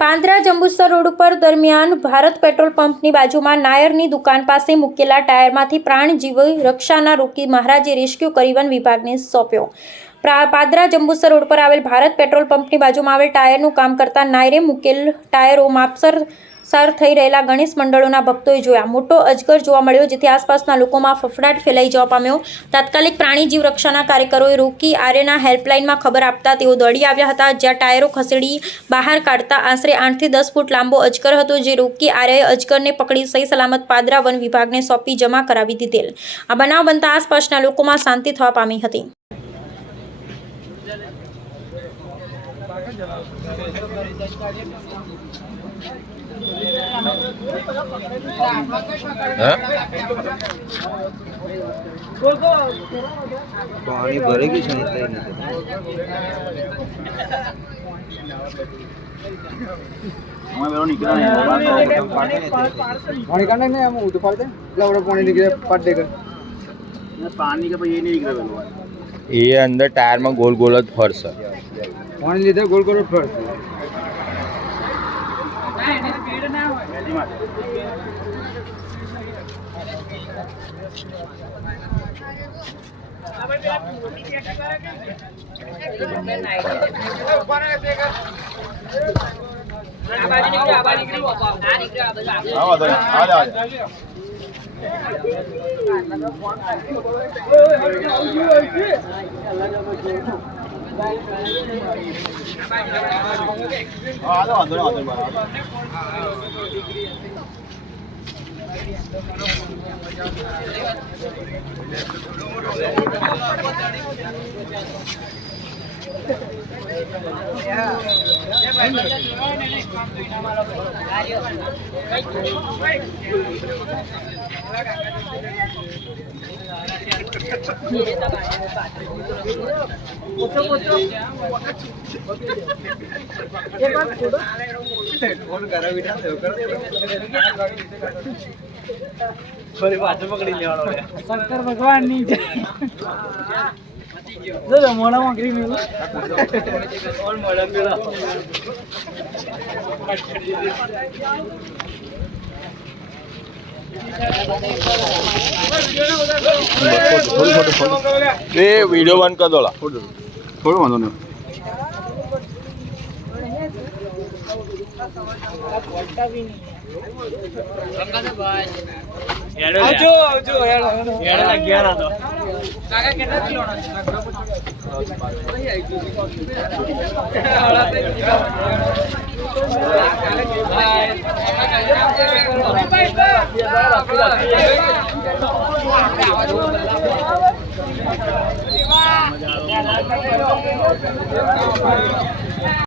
પાંદરા Jambusar road ઉપર દરમિયાન Bharat petrol પંપની બાજુમાં નાયરની દુકાન પાસે મૂકેલા ટાયરમાંથી પ્રાણજીવ રક્ષાના રોકી મહારાજે રેસ્ક્યુ કરી વન વિભાગને સોંપ્યો। પાદરા જંબુસર રોડ પર આવેલ ભારત પેટ્રોલ પંપની બાજુમાં આવેલ ટાયરનું કામ કરતા નાયરે મૂકેલ ટાયરો માપસર થઈ રહેલા ગણેશ મંડળોના ભક્તોએ જોયા મોટો અજગર જોવા મળ્યો, જેથી આસપાસના લોકોમાં ફફડાટ ફેલાઈ જવા પામ્યો। તાત્કાલિક પ્રાણીજીવ રક્ષાના કાર્યકરોએ રોકી આર્યના હેલ્પલાઇનમાં ખબર આપતા તેઓ દોડી આવ્યા હતા, જ્યાં ટાયરો ખસેડી બહાર કાઢતા આશરે 8 થી 10 ફૂટ લાંબો અજગર હતો, જે રોકી આર્યએ અજગરને પકડી સહી સલામત પાદરા વન વિભાગને સોંપી જમા કરાવી દીધેલ। આ બનાવ બનતા આસપાસના લોકોમાં શાંતિ થવા પામી હતી। पानी भरेगी पानी करने नहीं हम उधर पड़ दे पानी निकले पट देगा पानी का ये नहीं निकले ये अंदर टायर में गोल गोल ज फरसे पानी लीधे गोल गोल ज फरसे शंकर भगवान नहीं मोड़ा मंगरी मिलो और मोड़ा मिला ये वीडियो बंद कर दो थोड़ा वांधो नहीं કાકા કેટલા કિલોનો છે?